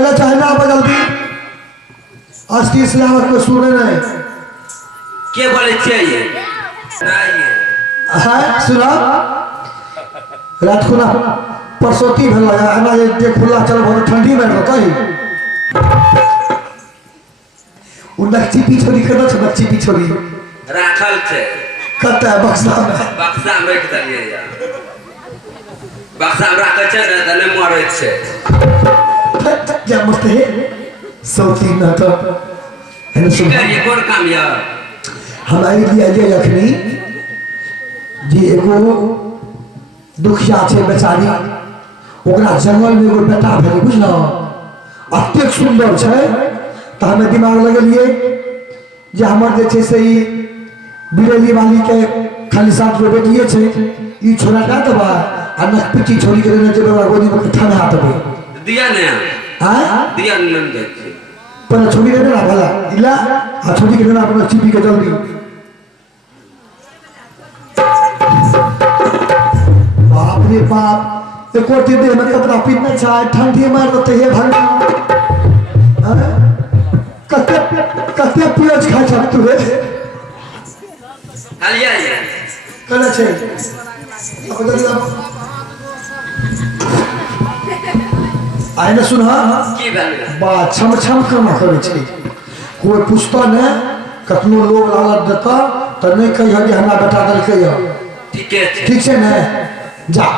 चले चाहे ना आप जल्दी आज की इस्लाम को सुने नहीं के बोले चाहिए है सुना रात को ना परसोती भेल लगा ना ये खुला चल बहुत ठंडी में तो कहीं उन नक्ची पिछोरी करना छ नक्ची पिछोरी राखल छे कता बक्सा में रख दलिए यार बक्सा में राखल छे ना तने मरे छे क्या मस्त है सौती ना तो है सुन ये कौन काम यार हमारे लिए ये रखनी जी एगो दुखिया छे बेचारी ओकरा जंगल में एगो बेटा भेल बुझलो अत्यंत सुंदर छे तो हमें दिमाग लगलिए जे हमर जे छे से ई बिरेली वाली के खाली साथ में बेटिए छे ई छोरा का दबा आ नक पिटी छोरी के ने जेबा गोदी में कथा में हाथ दे दिया ने हां दिया न दे पर छोरी ने ना भला इला आ छोरी के ना अपना चिपी के जल्दी बाप रे बाप एक कोटी दे में कपड़ा पीनना चाहे ठंडी मार देते है भाई कते कते पियोज खा सकते हो हलिया ये कने छे अब जल्दी आइने सुन की भेल बा छम छम करना करे छे कोई पूछता ने कतनो लोग लालच देता त नहीं कहियो कि हमरा बेटा दल के ठीक है ना जा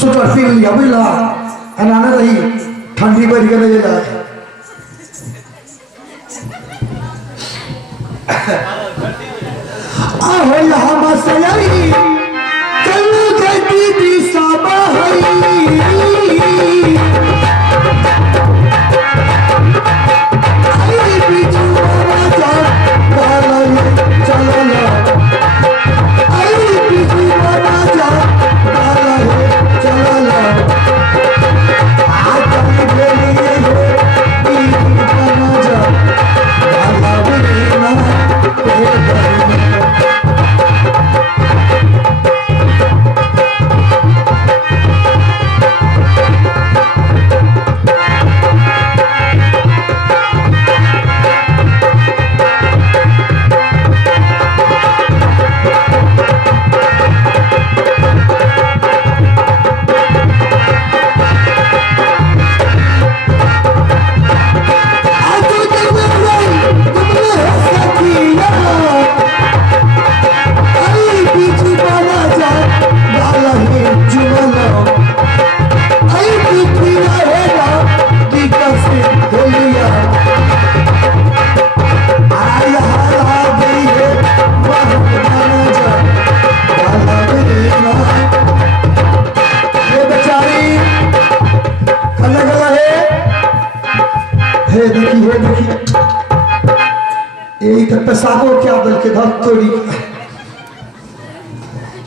स्वेटर पहन लिया बुझला एना न रही ठंडी बढ़ गेले जाए आहो हम सयाई चलो गई दी साबा पेशाबो क्या दल के धर तोड़ी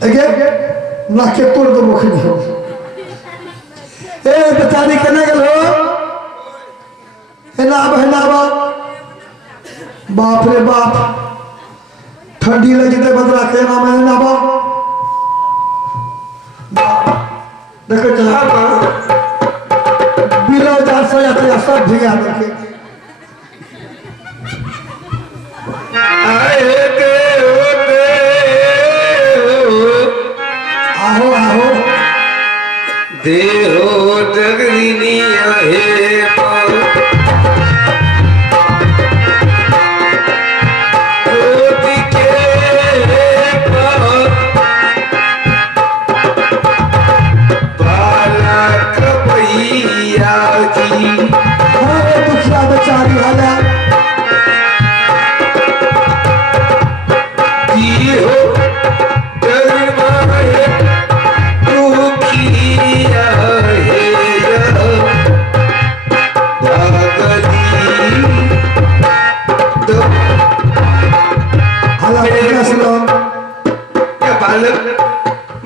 अगे ना के तोड़ दो मुखनी हो ए बेचारी कने गेल हो है ना बाप रे बाप ठंडी लगी ते बदला के ना मैं ना बाप देखो जहां बिलो जा से या सब भिगा देखे आहो आहो देहो जगनी आहे बेचारी वाला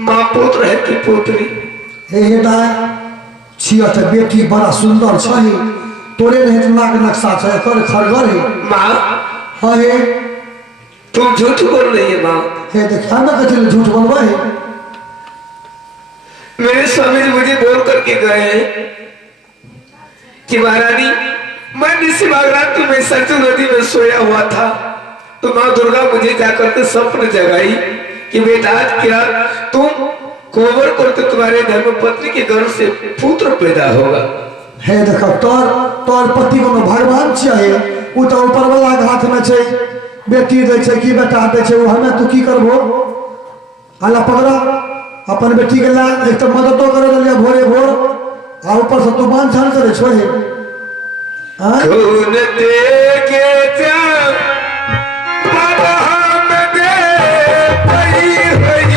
माँ पुत्र है कि पुत्री छिया तो बेटी बड़ा सुंदर छही तोरे नहीं तो नाक नक्शा है कर खरगर है माँ हाँ हे तुम झूठ बोल रही है माँ हे देखा ना कचले झूठ बोलवा है मेरे स्वामी जी मुझे बोल करके गए कि महारानी मैं निशिभाग रात में सरजू नदी में सोया हुआ था तो माँ दुर्गा मुझे जाकर के स्वप्न जगाई कि बेटा आज क्या तुम कोबर करते तुम्हारे धर्म पत्नी के गर्भ से पुत्र पैदा होगा। हे देख तोर पति कोनो भगवान चाहिए उ तो ऊपर वाला के हाथ में छै बेटी दे छै कि बेटा दे छै हमें तू की करबो आला पकड़ा अपन बेटी के ला एक तो मददो करे लिया भोरे भोर आ ऊपर से तू मान छान करे छो हे कौन देखे जा बाबा हम दे पई हई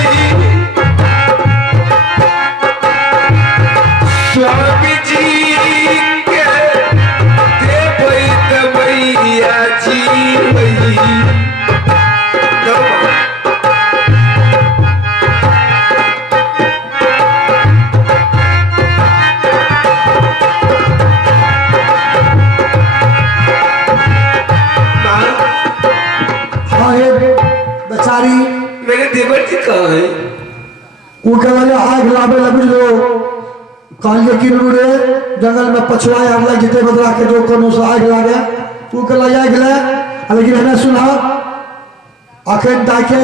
स्वामी जी के दे पई तमैया जी हई बेचारी मेरे देवर जी कहाँ है? वो कहले आग लावे लग लो कहलिए कि रे जंगल में पछुआ आग लग जते बदला के जो कोनो से आग लागे तू कहले आग ले लेकिन हमें सुना अखन ताके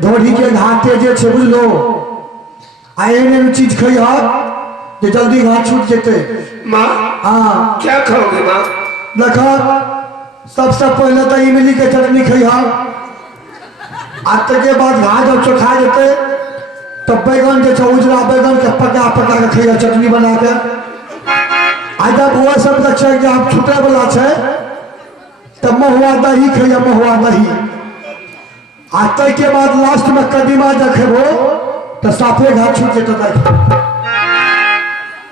धोड़ी के घाटे जे छै बुझलो आए ने चीज खई हा जे जल्दी घाट छूट जेते माँ हां क्या खाओगे माँ? देखा सबसे पहले तो इमली के चटनी खई हा आज के बाद घाट जब चोखा जेते तब बैगन जे उजरा बैगन के पका पका के खइया चटनी बना के आज जब वो सब देखे कि आप छूटे वाला छै तब महुआ दही खइया महुआ दही आज तक के बाद लास्ट में कदीमा देखेबो तो साफे घाट छूट जेते देख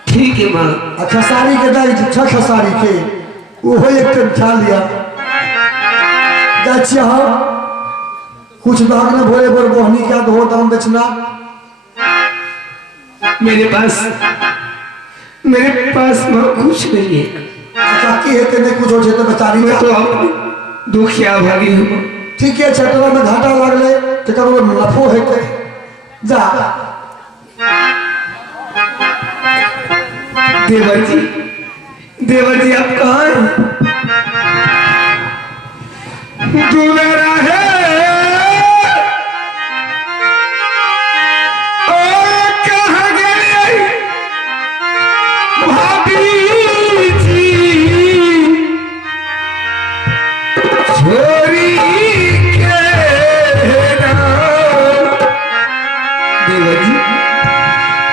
ठीक है माँ। खसारी के दाई छ खसारी के वो एक टाइम खा लिया जाचिए हम कुछ भाग में भोरे भोर बोहनी क्या तो होता हूँ दक्षिणा मेरे पास माँ कुछ नहीं है। अच्छा की है तेने कुछ हो जाए तो बेचारी मैं का तो आप दुखिया भागी हूँ। ठीक है छटरा में घाटा लागले तो करो नफो है ते जा देवर जी आप कहाँ हैं? दुलारा है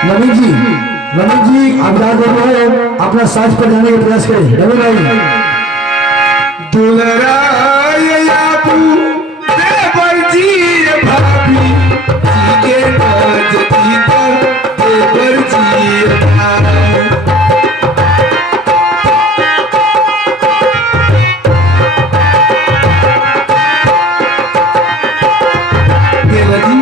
रवि जी आप अपना साज पर जाने का प्रयास करें रवि भाई दुलरा देवर जी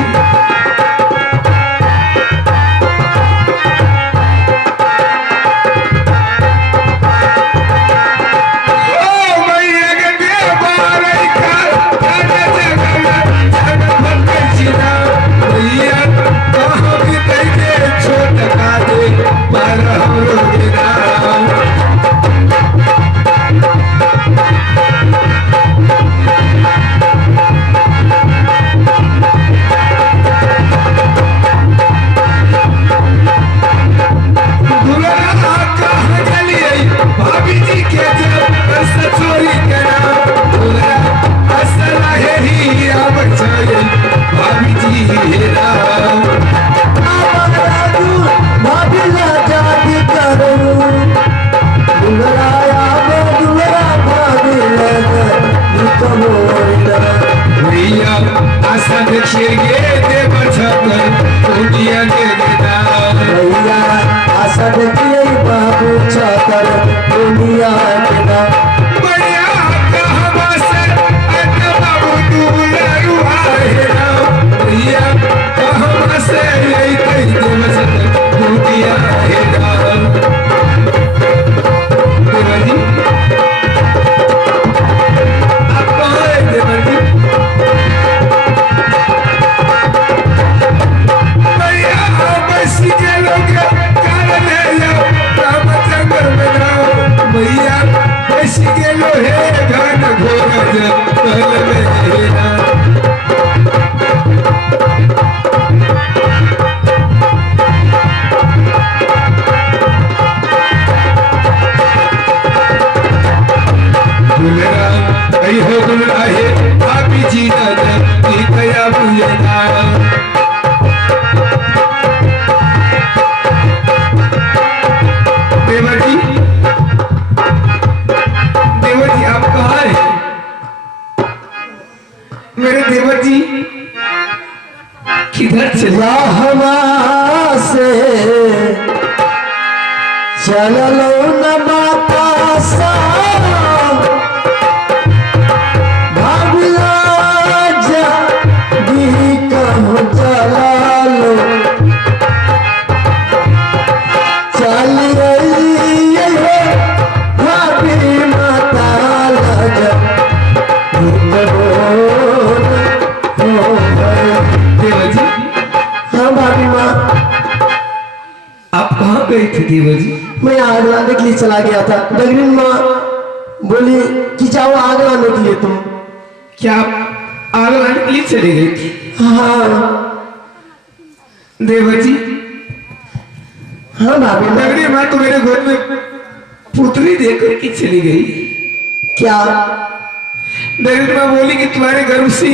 भाभी जी के नाच जीता देवर जी जंगल मेरा दुलरा ऐ हो दुलरा है आपी जी दादा की कया बुझना देवर जी आप कहाँ हैं? मेरे देवर जी किधर चले? राहवा से चलो न माता सा भागला जा दी कहो चला लो चल रही है भाभी माता लगा देवर जी हाँ भाभी माँ आप कहाँ गए थे देवर जी? मैं आग लाने के लिए चला गया था। डगरीन माँ बोली कि जाओ आग लाने के लिए तुम। क्या आप आग लाने के लिए चले गए थे? हाँ देवर जी हाँ भाभी माँ। नगरी माँ तो मेरे घर में पुतली देकर के चली गई। क्या? नगरी माँ बोली कि तुम्हारे गर्भ से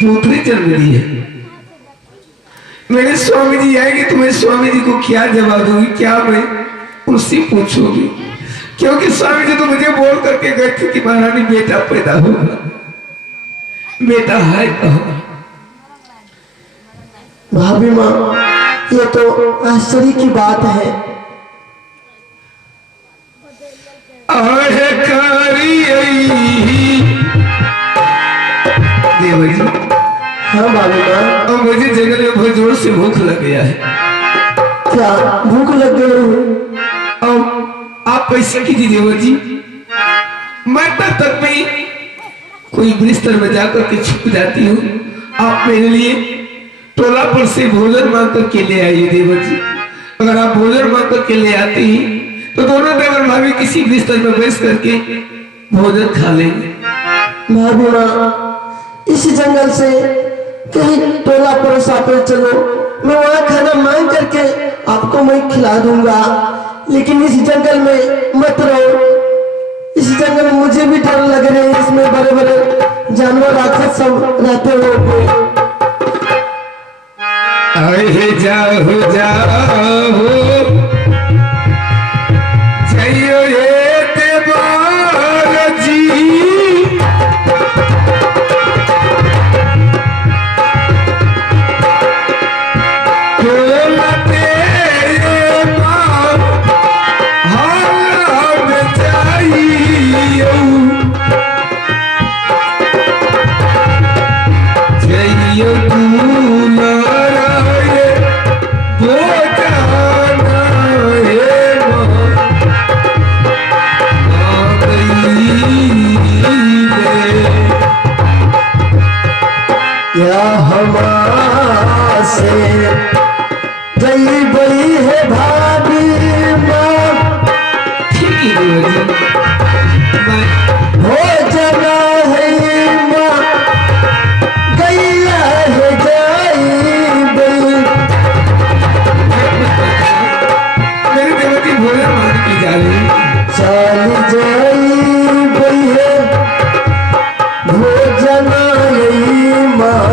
पुतली जन्म ली है। मेरे स्वामी जी आएंगे तो मैं स्वामी जी को क्या जवाब दूंगी, क्या मैं उनसे पूछूंगी? क्योंकि स्वामी जी तो मुझे बोल करके गए थे कि महारानी बेटा पैदा होगा, बेटा है कहाँ? भाभी माँ ये तो आश्चर्य की बात है। देवर जी हाँ भाभी माँ। और मुझे जंगल में बहुत जोर से भूख लग गया है। क्या भूख लग गई? और आप पैसे कीजिए देवर जी, मैं तब तक में कोई बिस्तर में जाकर के छुप जाती हूँ। आप मेरे लिए टोला पर से भोजन मांग करके ले आइए देवर जी। अगर आप भोजन मांग करके ले आते हैं तो दोनों देवर भाभी किसी बिस्तर में बैठ करके भोजन खा लेंगे। भाभी माँ इस जंगल से कहीं टोला पड़ोसा पर चलो, मैं वहाँ खाना मांग करके आपको मैं खिला दूंगा, लेकिन इस जंगल में मत रहो। इस जंगल में मुझे भी डर लग रहे हैं, इसमें बड़े बड़े जानवर राक्षस सब रहते होंगे। आए जाओ जाओ जाइयो ये देवर जी, या हमारा से गई बई है भाभी माँ, ठीक है हो जाना है माँ, गैया है जाई बई। मेरे देवती भोजन मांग की जा रही चल जाई बई है भोजन यही माँ।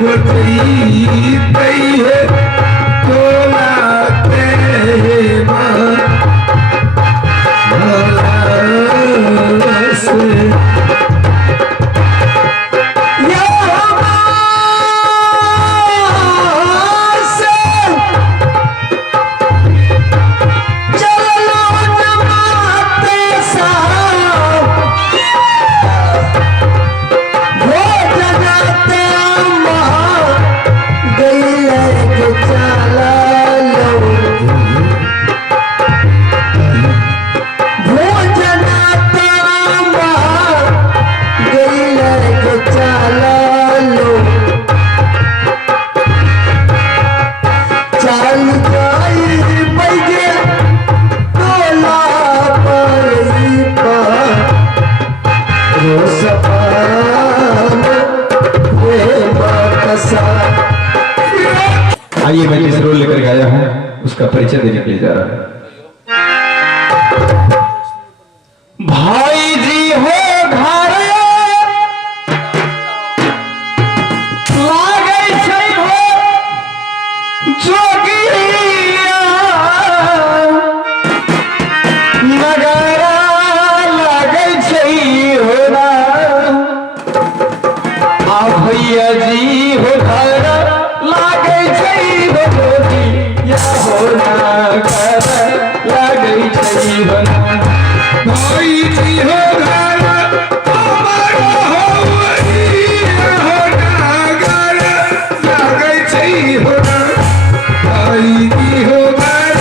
गोतई तई है तोलाते मां से आइए मैं जिस रोल लेकर आया हूं उसका परिचय देने के लिए जा रहा हूं। भाई जी हो घर लागे छै हो जोगिया नगरा लागे छै हो ना आ भैया जी हो घर लागे छै हो जोगिया हो नगर लागे छै हो ना भाई जी हो घर हमारा हो वही हो नागर लागे छै हो ना भाई जी हो घर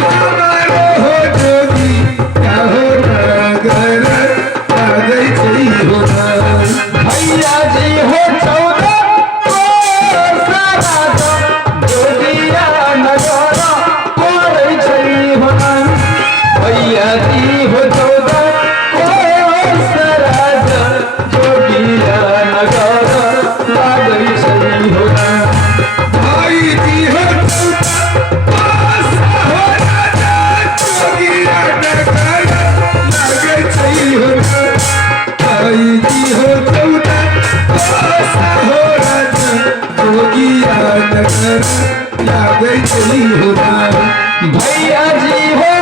हमारा हो जोगी क्या हो नागर लागे छै हो ना भैया जी हो 14 सारा जोगिया नगरा पड़ै छै हो ना भैया जी हो 14 सारा जोगिया नगरा लागै छै हो ना भाई जी हो पास हो राजा जोगिया नगर लागे छै हो ना भाई जी हो पास हो राजा जोगिया नगर लागे छै हो ना भैया जी हो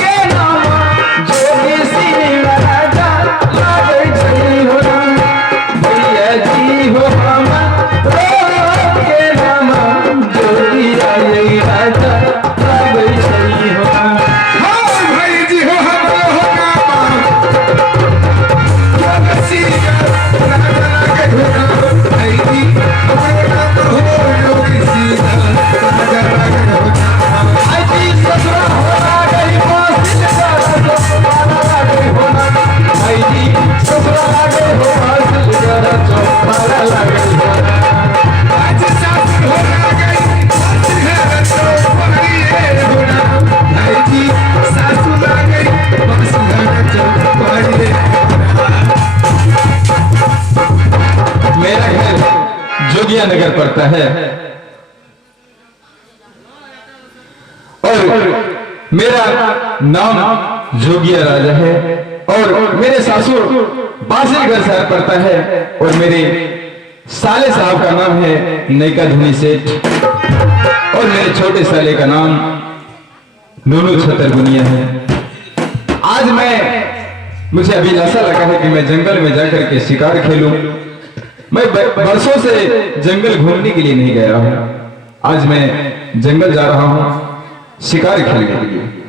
के नाम जोगी सिंह राजा लागै छै हो ना भैया जी हो के नाम जोगी राजा लागै छै हो ना हाँ भाई जी हो हमरो हो नाम जोगसिया राजा लागे हो ना भाई जी हमरो नाम हो जोगसिया राजा लागे हो ना आई जी ससुरा हो गई फासिल करा तो माना लागै हो ना आई जी ससुरा लागे हो फासिल करा तो माना लागै हो ना आज सास हो गई सास है तो पकड़िए हो ना भाई जी सासू ला गई बस लगा तो पकड़िए मेरा घर जोगिया नगर पड़ता है और मेरा नाम जोगिया राजा है और मेरे सासुर बासिलगढ़ शहर पड़ता है और मेरे साले साहब का नाम है नैका धुनी सेठ और मेरे छोटे साले का नाम नूनू छतरगुनिया है। आज मुझे अभिलाषा लगा है कि मैं जंगल में जाकर के शिकार खेलूं। मैं बरसों से जंगल घूमने के लिए नहीं गया हूं। आज मैं जंगल जा रहा हूं शिकार खेलने के लिए।